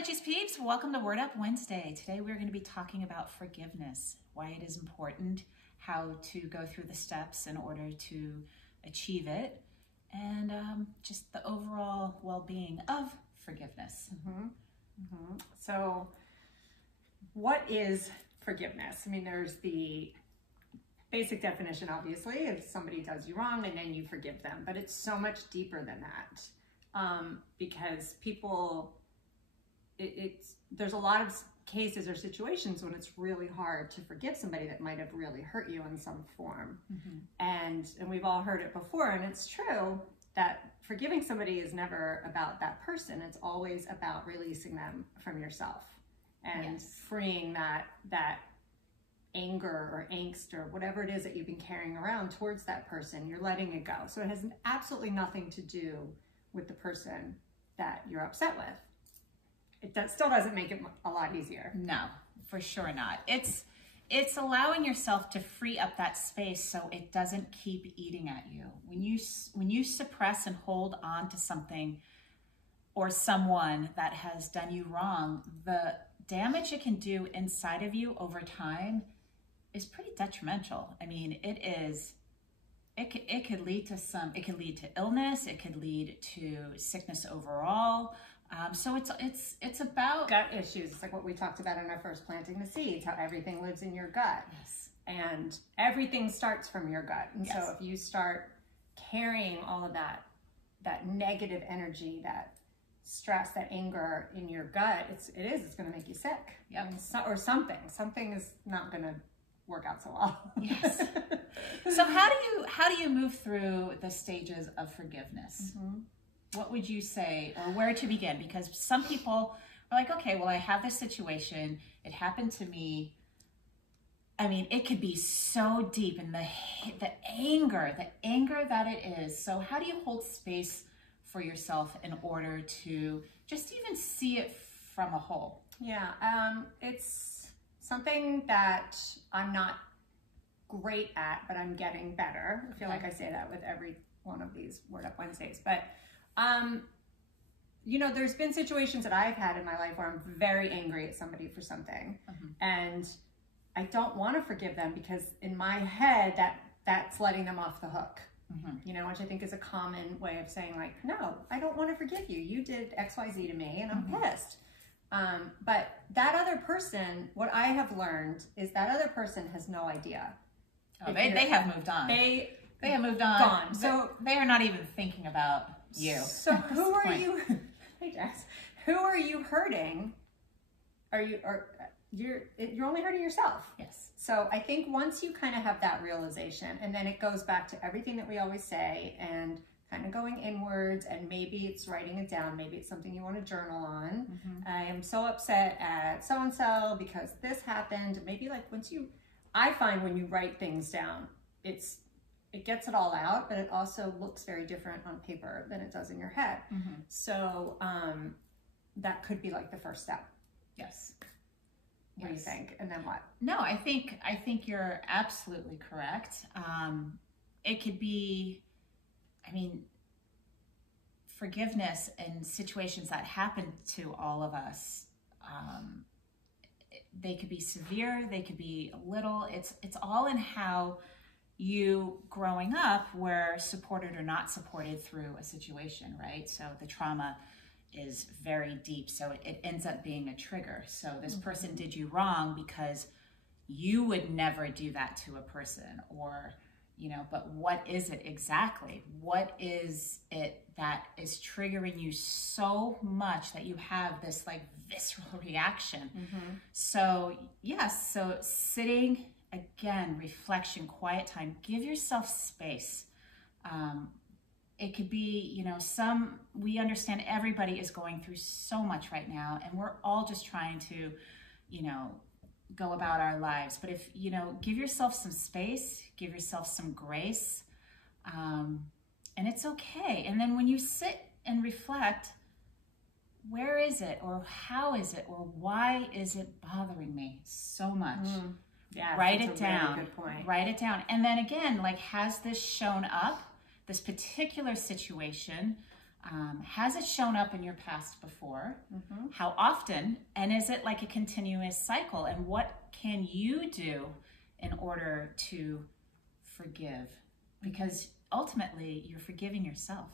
Munchies peeps, welcome to Word Up Wednesday. Today we're going to be talking about forgiveness, why it is important, how to go through the steps in order to achieve it, and just the overall well-being of forgiveness. So what is forgiveness? I mean, there's the basic definition, obviously, if somebody does you wrong and then you forgive them, but it's so much deeper than that because people, there's a lot of cases or situations when it's really hard to forgive somebody that might have really hurt you in some form. And we've all heard it before, and it's true that forgiving somebody is never about that person. It's always about releasing them from yourself and freeing that anger or angst or whatever it is that you've been carrying around towards that person. You're letting it go. So it has absolutely nothing to do with the person that you're upset with. It still doesn't make it a lot easier. No, for sure not. It's allowing yourself to free up that space so it doesn't keep eating at you. When you suppress and hold on to something or someone that has done you wrong, the damage it can do inside of you over time is pretty detrimental. I mean, it could lead to illness. It could lead to sickness overall. So it's about gut issues. It's like what we talked about in our first planting the seeds, how everything lives in your gut. Yes. And everything starts from your gut. And yes. so if you start carrying all of that negative energy, that stress, that anger in your gut, it's going to make you sick. Yep. I mean, or something is not going to work out so well. Yes. So how do you move through the stages of forgiveness? What would you say, or where to begin? Because some people are like, okay, well, I have this situation. It happened to me. I mean, it could be so deep in the anger that it is. So how do you hold space for yourself in order to just even see it from a whole? Yeah, it's something that I'm not great at, but I'm getting better. I feel like I say that with every one of these Word Up Wednesdays. But, you know, there's been situations that I've had in my life where I'm very angry at somebody for something. And I don't want to forgive them because in my head, that's letting them off the hook. You know, which I think is a common way of saying, like, no, I don't want to forgive you. You did X, Y, Z to me, and I'm pissed. But that other person, what I have learned is that other person has no idea. Oh, they have moved on. They have moved on. Gone. So they are not even thinking about you. So who are you? Hey, Jess. Who are you hurting? You're only hurting yourself. Yes. So I think once you kind of have that realization, and then it goes back to everything that we always say, and kind of going inwards, and maybe it's writing it down, maybe it's something you want to journal on. I am so upset at so-and-so because this happened. Maybe like I find when you write things down, it gets it all out, but it also looks very different on paper than it does in your head. So that could be like the first step. Yes. What do you think? And then what? No, I think you're absolutely correct. It could be, I mean, forgiveness in situations that happen to all of us. They could be severe, they could be little. It's all in how you growing up were supported or not supported through a situation, right? So the trauma is very deep, so it ends up being a trigger. So this person did you wrong because you would never do that to a person, or, you know, but what is it exactly? What is it that is triggering you so much that you have this like visceral reaction? So yes, so sitting, again, reflection, quiet time, give yourself space. It could be, you know, we understand everybody is going through so much right now, and we're all just trying to, you know, go about our lives. But if, you know, give yourself some space, give yourself some grace, and it's okay. And then when you sit and reflect, where is it, or how is it, or why is it bothering me so much? Yeah, write it down. Really good point. Write it down. And then again, like, has this shown up? This particular situation, Has it shown up in your past before? How often? And is it like a continuous cycle? And what can you do in order to forgive? Because ultimately, you're forgiving yourself.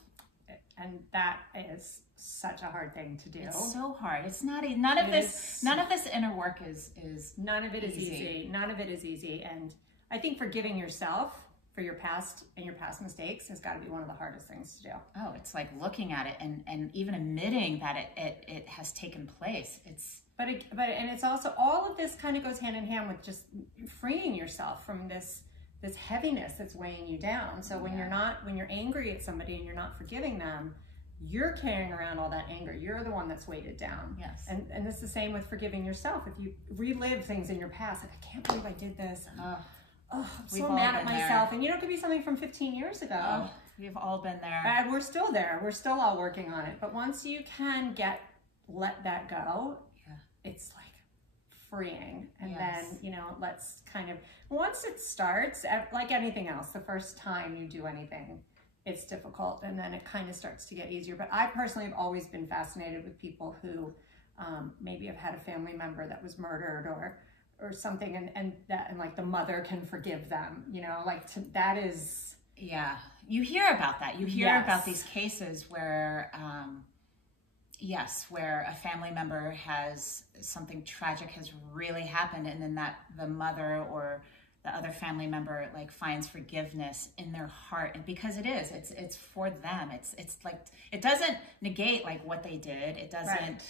And that is such a hard thing to do. It's so hard. It's not none of this inner work is none of it is easy. None of it is easy. And I think forgiving yourself for your past and your past mistakes has got to be one of the hardest things to do. Oh, it's like looking at it and even admitting that it has taken place. But it's also, all of this kind of goes hand in hand with just freeing yourself from this heaviness that's weighing you down. So when you're angry at somebody and you're not forgiving them, you're carrying around all that anger. You're the one that's weighted down. Yes. And it's the same with forgiving yourself. If you relive things in your past, like, I can't believe I did this. I'm so mad at myself. And it could be something from 15 years ago. We've all been there. And we're still there. We're still all working on it. But once you can let that go, it's like freeing. And then, let's kind of, once it starts, like anything else, the first time you do anything, it's difficult, and then it kind of starts to get easier. But I personally have always been fascinated with people who maybe have had a family member that was murdered or something, and like the mother can forgive them, that is... Yeah, you hear about that. You hear about these cases where, where a family member has something tragic has really happened, and then that the mother or the other family member like finds forgiveness in their heart, and because it's for them. It's like, it doesn't negate like what they did. It doesn't.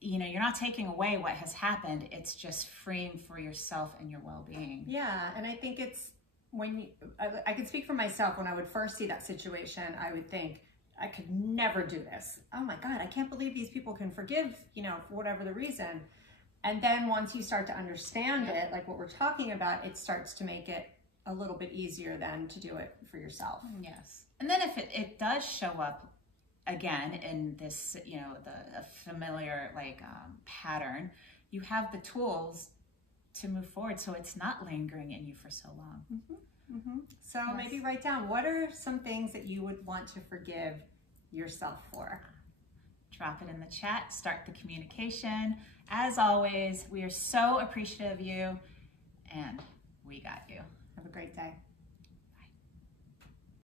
You're not taking away what has happened. It's just freeing for yourself and your well-being. Yeah, and I think it's I can speak for myself. When I would first see that situation, I would think, I could never do this. Oh my God, I can't believe these people can forgive, for whatever the reason. And then once you start to understand it, like what we're talking about, it starts to make it a little bit easier then to do it for yourself. Yes. And then if it does show up again in this, the familiar pattern, you have the tools to move forward so it's not lingering in you for so long. So maybe write down, what are some things that you would want to forgive yourself for? Drop it in the chat, start the communication. As always, we are so appreciative of you, and we got you. Have a great day.